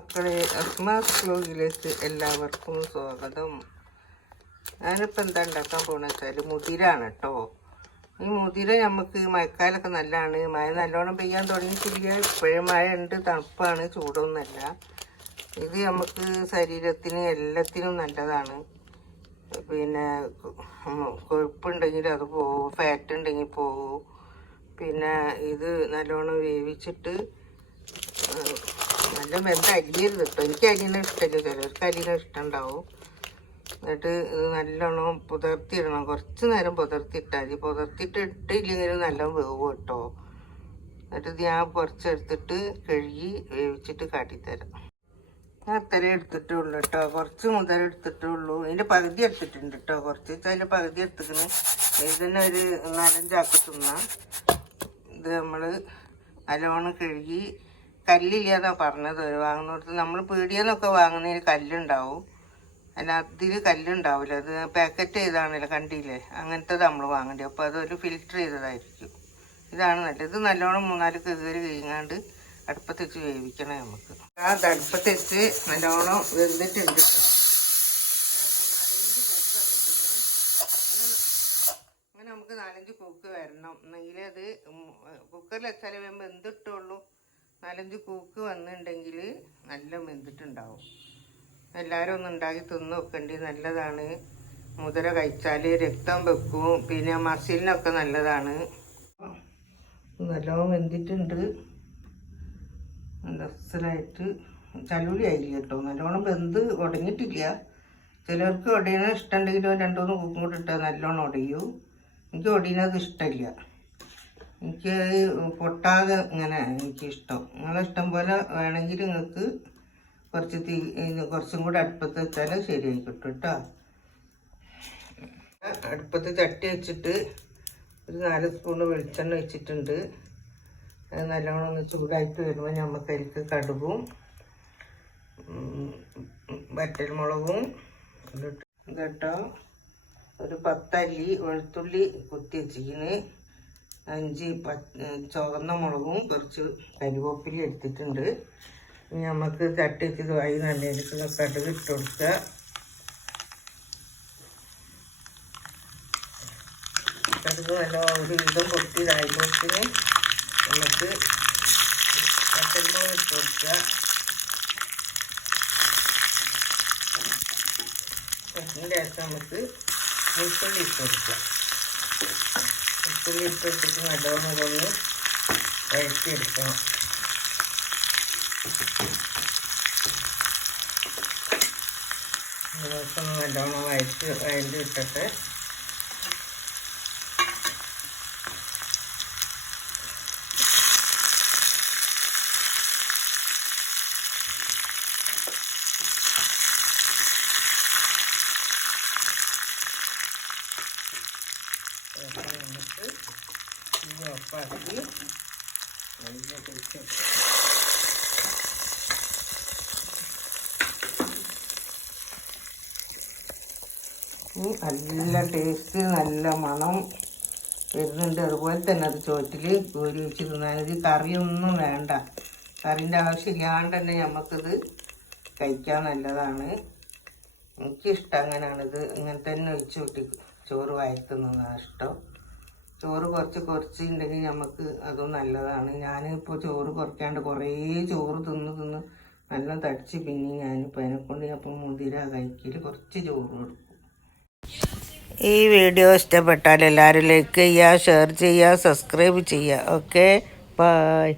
മക്കളെ അസ്മാസ് ബ്ലോഗിലേക്ക് എല്ലാവർക്കും സ്വാഗതം. ഞാനിപ്പോൾ എന്താ ഉണ്ടാക്കാൻ പോണെന്ന് വെച്ചാൽ മുതിരാണ് കേട്ടോ ഈ മുതിര നമുക്ക് മഴക്കാലമൊക്കെ നല്ലതാണ് മഴ നല്ലോണം പെയ്യാൻ തുടങ്ങിയിട്ടില്ല. ഇപ്പോഴും മഴ ഉണ്ട് തണുപ്പാണ് ചൂടൊന്നുമല്ല. ഇത് നമുക്ക് ശരീരത്തിന് എല്ലാത്തിനും നല്ലതാണ്. പിന്നെ കൊഴുപ്പുണ്ടെങ്കിൽ അത് പോകും ഫാറ്റ് ഉണ്ടെങ്കിൽ പോകും പിന്നെ ഇത് നല്ലോണം വേവിച്ചിട്ട് നല്ല വെന്ത അരിയരുത് കേട്ടോ എനിക്ക് അരിയണ ഇഷ്ടമില്ല. ചിലർക്ക് അരിയണ ഇഷ്ടം ഉണ്ടാവും. എന്നിട്ട് ഇത് നല്ലോണം പുതർത്തിയിടണം. കുറച്ച് നേരം പുതർത്തിയിട്ടാൽ മതി. പുതർത്തിയിട്ട് ഇട്ടില്ലെങ്കിൽ നല്ല വേവ് കേട്ടോ. എന്നിട്ട് ഞാൻ കുറച്ചെടുത്തിട്ട് കഴുകി വേവിച്ചിട്ട് കാട്ടിത്തരാം. ഞാൻ അത്ര എടുത്തിട്ടേ ഉള്ളൂ കേട്ടോ. കുറച്ച് മുതൽ എടുത്തിട്ടേ ഉള്ളൂ ഇതിന്റെ പകുതി എടുത്തിട്ടുണ്ട് കേട്ടോ. കുറച്ച് അതിന്റെ പകുതി എടുത്തിക്കണ് ഇതിനെ ഒരു നാലഞ്ചാക്കി തിന്നാം. ഇത് നമ്മൾ നല്ലോണം കഴുകി കല്ലില്ലാതാ പറഞ്ഞത്. വാങ്ങുന്നിടത്ത് നമ്മൾ പീടിയെന്നൊക്കെ വാങ്ങുന്നതിന് കല്ലുണ്ടാവും. അതിൽ കല്ലുണ്ടാവില്ല അത് പാക്കറ്റ് ചെയ്താണല്ലോ കണ്ടില്ലേ? അങ്ങനത്തത് നമ്മൾ വാങ്ങേണ്ടത്. അപ്പോൾ അതൊരു ഫിൽറ്റർ ചെയ്തതായിരിക്കും. ഇതാണ് നല്ലത്. ഇത് നല്ലോണം മൂന്നാൽ കയറി കഴിഞ്ഞാണ്ട് അടുപ്പത്ത് വെച്ച് വേവിക്കണം നമുക്ക്. അത് അടുപ്പത്ത് വെച്ച് നല്ലോണം വെന്തിട്ടുണ്ട്. ട്ടോ. അങ്ങനെ നമുക്ക് നാലഞ്ച് കുക്ക് വരണം. എന്നെങ്കിലേ അത് കുക്കറിൽ വെച്ചാലേ വേഗം വെന്തിട്ടുള്ളൂ. നാലഞ്ച് കൂക്ക് വന്നിട്ടുണ്ടെങ്കിൽ നല്ല വെന്തിട്ടുണ്ടാവും. എല്ലാവരും ഒന്ന് ഉണ്ടാക്കി തിന്ന് നോക്കേണ്ടി നല്ലതാണ്. മുതിര കഴിച്ചാൽ രക്തം വെക്കും പിന്നെ മസിലിനൊക്കെ നല്ലതാണ്. നല്ലോണം വെന്തിട്ടുണ്ട്. നല്ല അസലായിട്ട്. ചലുളി ആയില്ല കേട്ടോ നല്ലോണം വെന്ത് ഉടങ്ങിയിട്ടില്ല ചിലർക്ക് ഉടയണ ഇഷ്ടമുണ്ടെങ്കിലും രണ്ടുമൂന്ന് കൂക്കും കൂടി ഇട്ടാൽ നല്ലോണം ഉടയും എനിക്ക് ഒടിയണത് ഇഷ്ടമില്ല എനിക്ക് പൊട്ടാതെ ഇങ്ങനെ എനിക്കിഷ്ടം. നിങ്ങളിഷ്ടം പോലെ വേണമെങ്കിൽ നിങ്ങൾക്ക് കുറച്ച് തീ കുറച്ചും കൂടെ അടുപ്പത്ത് വെച്ചാൽ ശരിയായി കിട്ടും. കേട്ടോ അടുപ്പത്ത് ചട്ടി വെച്ചിട്ട് ഒരു നാല് സ്പൂണ് വെളിച്ചെണ്ണ വെച്ചിട്ടുണ്ട് അത് നല്ലോണം ഒന്ന് ചൂടായിട്ട് വരുമ്പോൾ നമുക്ക് അതിലേക്ക് വറ്റൽ ഇതിട്ട് കേട്ടോ. ഒരു പത്തല്ലി വെളുത്തുള്ളി കുത്തി വെച്ചിരിക്കുന്നു അഞ്ച് ചുവന്ന മുളകും കുറച്ച് കരിവേപ്പില എടുത്തിട്ടുണ്ട്. ഇനി നമുക്ക് തട്ടി വെച്ചത് വായി എടുക്കുന്ന കടുക് ഇട്ട് കൊടുക്കുക. കടുക് നല്ല ഒരു വിധം പൊട്ടി പൊട്ടിയതായപ്പോഴത്തേന് നമുക്ക് പച്ചമുളക് ഇട്ട് കൊടുക്കുക. അതിന്റെ ശേഷം നമുക്ക് മുൾപ്പള്ളി ഇട്ട് കൊടുക്കുക. ഇട്ട് ഇട്ടിട്ട് നല്ലോണം ഒന്ന് വഴറ്റിയെടുക്കണം. ദിവസം നല്ലോണം വഴറ്റി വഴറ്റി ഇട്ടിട്ട് നമുക്ക് ഇത് ഒപ്പാക്കി ഒഴിച്ച് ഉം, നല്ല ടേസ്റ്റ് നല്ല മണം വരുന്നുണ്ട്. അതുപോലെ തന്നെ അത് ചോറ്റിൽ കോരി വെച്ച് തിന്നാനത് കറിയൊന്നും വേണ്ട. കറിന്റെ ആവശ്യമില്ലാണ്ട് തന്നെ നമുക്കിത് കഴിക്കാൻ നല്ലതാണ്. എനിക്കിഷ്ടം അങ്ങനെയാണിത് ഇങ്ങനെ തന്നെ ഒഴിച്ചു കൂട്ടി ചോറ് വയറ്റുന്നതാണ് ഇഷ്ടം. ചോറ് കുറച്ച് കുറച്ച് ഉണ്ടെങ്കിൽ നമുക്ക് അതും നല്ലതാണ്. ഞാനിപ്പോൾ ചോറ് കുറയ്ക്കാണ്ട് കുറേ ചോറ് തിന്ന് തിന്ന് നല്ല തടിച്ച് പിന്നെ ഞാനിപ്പോൾ അതിനെക്കൊണ്ട് അപ്പം മുതിര കഴിക്കൽ കുറച്ച് ചോറ് കൊടുക്കും ഈ വീഡിയോ ഇഷ്ടപ്പെട്ടാൽ എല്ലാവരും ലൈക്ക് ചെയ്യുക ഷെയർ ചെയ്യുക സബ്സ്ക്രൈബ് ചെയ്യുക. ഓക്കെ? ബൈ.